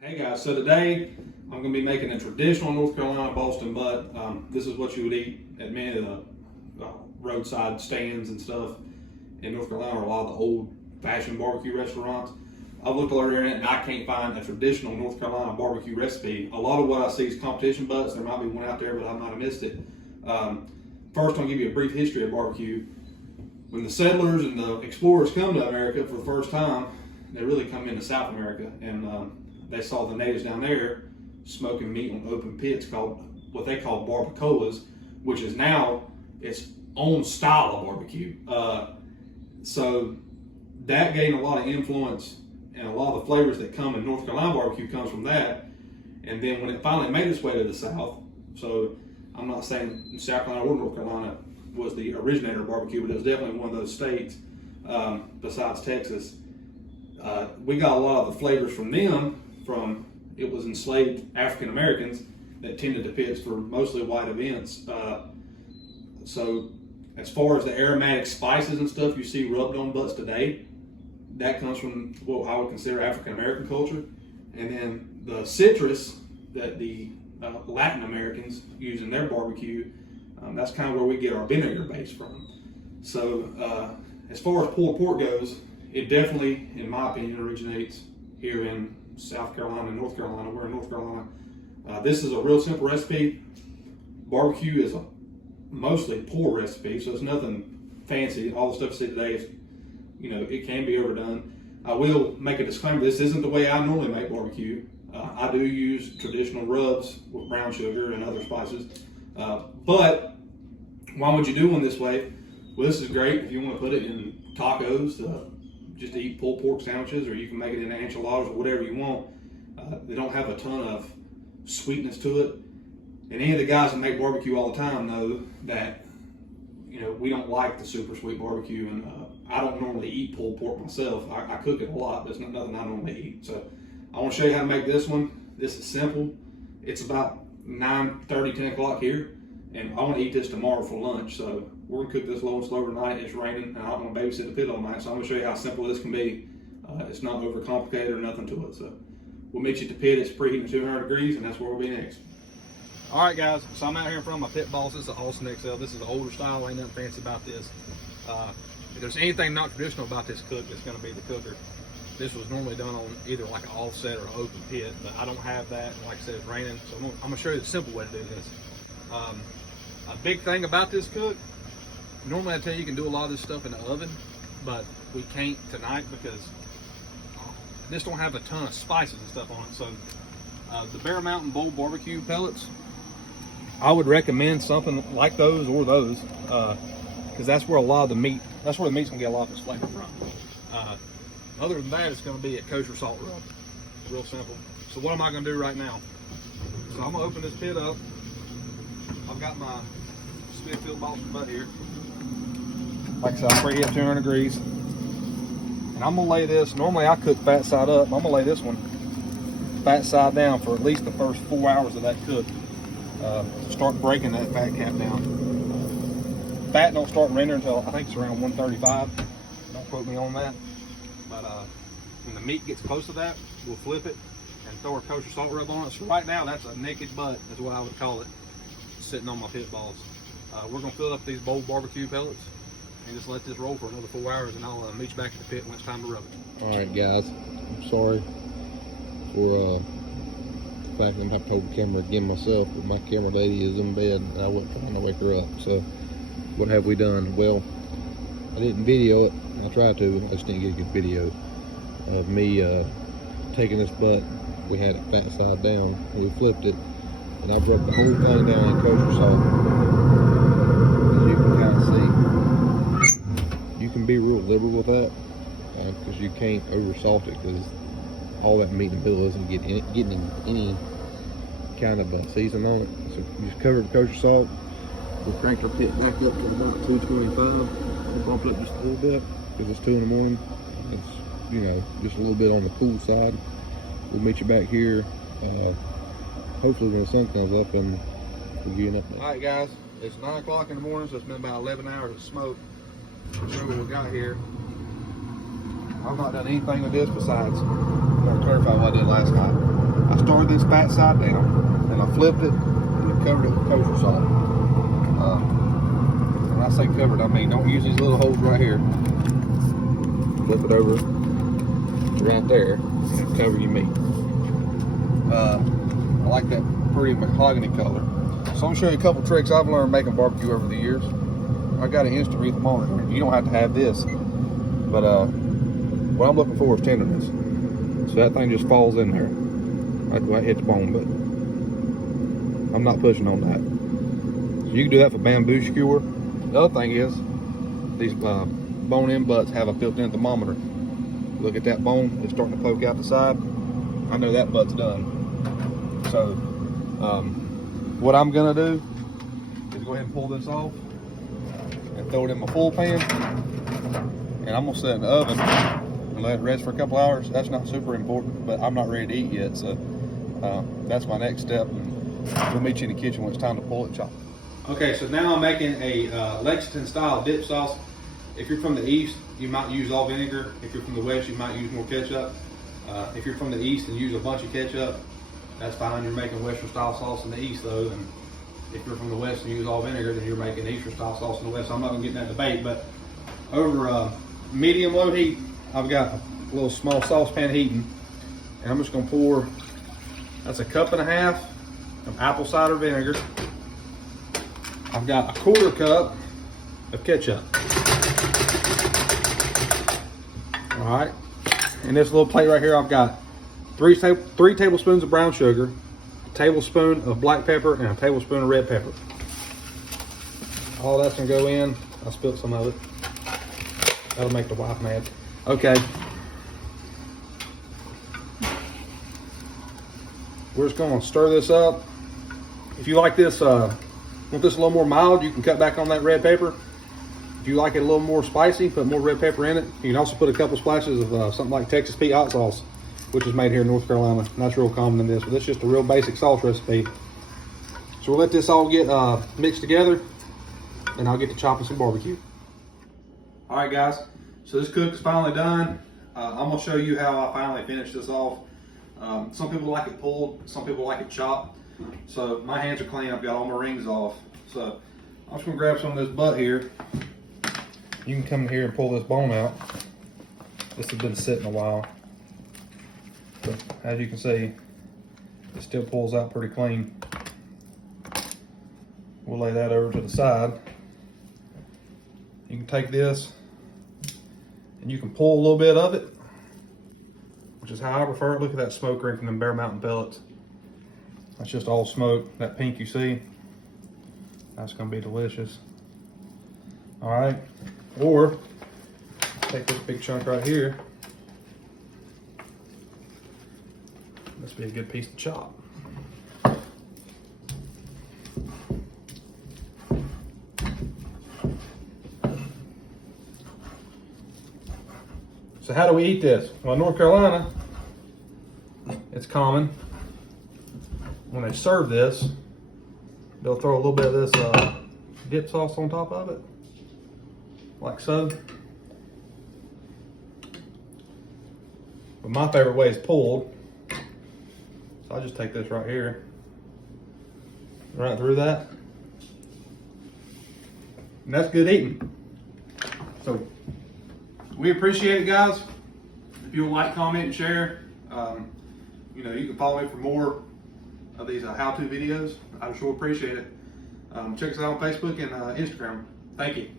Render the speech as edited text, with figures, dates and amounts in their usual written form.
Hey guys, so today I'm going to be making a traditional North Carolina Boston butt. This is what you would eat at many of the roadside stands and stuff in North Carolina, or a lot of the old-fashioned barbecue restaurants. I've looked all over the internet and I can't find a traditional North Carolina barbecue recipe. A lot of what I see is competition butts. There might be one out there, but I might have missed it. First, I'll give you a brief history of barbecue. When the settlers and the explorers come to America for the first time, they really come into South America, and they saw the natives down there smoking meat on open pits called what they call barbacoas, which is now its own style of barbecue. So that gained a lot of influence, and a lot of the flavors that come in North Carolina barbecue comes from that. And then when it finally made its way to the South, so I'm not saying South Carolina or North Carolina was the originator of barbecue, but it was definitely one of those states besides Texas. We got a lot of the flavors from them. It was enslaved African Americans that tended to pits for mostly white events. So as far as the aromatic spices and stuff you see rubbed on butts today, that comes from what I would consider African American culture. And then the citrus that the Latin Americans use in their barbecue, that's kind of where we get our vinegar base from. So as far as pulled pork goes, it definitely, in my opinion, originates here in South Carolina and North Carolina. We're in North Carolina. This is a real simple recipe. Barbecue is a mostly poor recipe, so it's nothing fancy. All the stuff you see today is, it can be overdone. I will make a disclaimer, this isn't the way I normally make barbecue. I do use traditional rubs with brown sugar and other spices. But why would you do one this way? Well, this is great if you want to put it in tacos, just to eat pulled pork sandwiches, or you can make it into enchiladas or whatever you want. They don't have a ton of sweetness to it. And any of the guys that make barbecue all the time know that, we don't like the super sweet barbecue, and I don't normally eat pulled pork myself. I cook it a lot, but it's not nothing I normally eat. So I want to show you how to make this one. This is simple. It's about 9:30, 10 o'clock here, and I want to eat this tomorrow for lunch. So we're gonna cook this low and slow tonight. It's raining, and I don't want to babysit the pit all night, so I'm gonna show you how simple this can be. It's not overcomplicated or nothing to it. So we'll meet you at the pit. It's preheating to 200 degrees, and that's where we'll be next. All right, guys. So I'm out here in front of my pit boss. This is an Austin XL. This is an older style. Ain't nothing fancy about this. If there's anything not traditional about this cook, it's gonna be the cooker. This was normally done on either like an offset or an open pit, but I don't have that. And like I said, it's raining, so I'm gonna show you the simple way to do this. A big thing about this cook. Normally I tell you can do a lot of this stuff in the oven, but we can't tonight because this don't have a ton of spices and stuff on it. So the Bear Mountain Bowl barbecue pellets, I would recommend something like those or those, because that's where a lot of the meat, that's where the meat's gonna get a lot of its flavor from. Other than that, it's gonna be a kosher salt rub. Real simple. So what am I gonna do right now? So I'm gonna open this pit up. I've got my Smithfield Boston butt here. Like I said, I'm preheating at 200 degrees. And I'm gonna lay this, normally I cook fat side up, I'm gonna lay this one fat side down for at least the first 4 hours of that cook. Start breaking that fat cap down. Fat don't start rendering until I think it's around 135. Don't quote me on that. But when the meat gets close to that, we'll flip it and throw our kosher salt rub on it. So right now, that's a naked butt, is what I would call it, sitting on my pit balls. We're gonna fill up these bowl barbecue pellets and just let this roll for another 4 hours, and I'll meet you back at the pit when it's time to rub it. All right, guys. I'm sorry for the fact that I'm having to hold the camera again myself, but my camera lady is in bed and I wasn't trying to wake her up. So what have we done? Well, I didn't video it. I tried to. I just didn't get a good video of me taking this butt. We had it fat side down. We flipped it, and I've rubbed the whole thing down in kosher salt. As you can kind of see, you can be real liberal with that because you can't over salt it, because all that meat in the middle isn't getting any kind of season on it. So you just cover it with kosher salt. We'll crank our pit back up to about 225. We'll bump it up just a little bit because it's 2 in the morning. It's just a little bit on the cool side. We'll meet you back here hopefully when the sun comes up, and we'll give you an update. All right, guys, it's 9 o'clock in the morning, so it's been about 11 hours of smoke. I'll show you what we got here. I've not done anything with this besides, I'm going to clarify what I did last night. I started this fat side down, and I flipped it, and I covered it with kosher salt. When I say covered, I mean don't use these little holes right here. Flip it over right there, and cover your meat. I like that pretty mahogany color. So I'm gonna show you a couple tricks I've learned making barbecue over the years. I got an instant thermometer. You don't have to have this, but what I'm looking for is tenderness. So that thing just falls in there. That hits bone, but I'm not pushing on that. So you can do that for bamboo skewer. The other thing is, these bone-in butts have a built-in thermometer. Look at that bone, it's starting to poke out the side. I know that butt's done. So what I'm gonna do is go ahead and pull this off and throw it in my full pan, and I'm gonna set it in the oven and let it rest for a couple hours. That's not super important, but I'm not ready to eat yet, so that's my next step. And we'll meet you in the kitchen when it's time to pull it and chop. Okay, so now I'm making a Lexington style dip sauce. If you're from the east, you might use all vinegar. If you're from the west, you might use more ketchup. If you're from the east and use a bunch of ketchup, that's fine. You're making Western style sauce in the east though. And if you're from the west and use all vinegar, then you're making Eastern style sauce in the west. So I'm not gonna get in that debate, but over medium low heat, I've got a little small saucepan heating, and I'm just gonna pour, that's 1.5 cups of apple cider vinegar. I've got 1/4 cup of ketchup. All right, in this little plate right here, I've got 3 tablespoons of brown sugar, a tablespoon of black pepper, and a tablespoon of red pepper. All that's gonna go in. I spilled some of it. That'll make the wife mad. Okay. We're just gonna stir this up. If you like this, want this a little more mild, you can cut back on that red pepper. If you like it a little more spicy, put more red pepper in it. You can also put a couple splashes of something like Texas Pete hot sauce, which is made here in North Carolina. And that's real common in this, but it's just a real basic sauce recipe. So we'll let this all get mixed together, and I'll get to chopping some barbecue. All right, guys. So this cook is finally done. I'm gonna show you how I finally finished this off. Some people like it pulled, some people like it chopped. So my hands are clean. I've got all my rings off. So I'm just gonna grab some of this butt here. You can come in here and pull this bone out. This has been sitting a while. But as you can see, it still pulls out pretty clean. We'll lay that over to the side. You can take this and you can pull a little bit of it, which is how I prefer it. Look at that smoke ring from them Bear Mountain pellets. That's just all smoke. That pink you see, that's gonna be delicious. All right, or take this big chunk right here. This would be a good piece to chop. So how do we eat this? Well, in North Carolina, it's common when they serve this, they'll throw a little bit of this dip sauce on top of it, like so. But my favorite way is pulled. So I just take this right here, right through that, and that's good eating. So we appreciate it, guys. If you'll like, comment, and share, you know, you can follow me for more of these how-to videos. I'd sure appreciate it. Check us out on Facebook and Instagram. Thank you.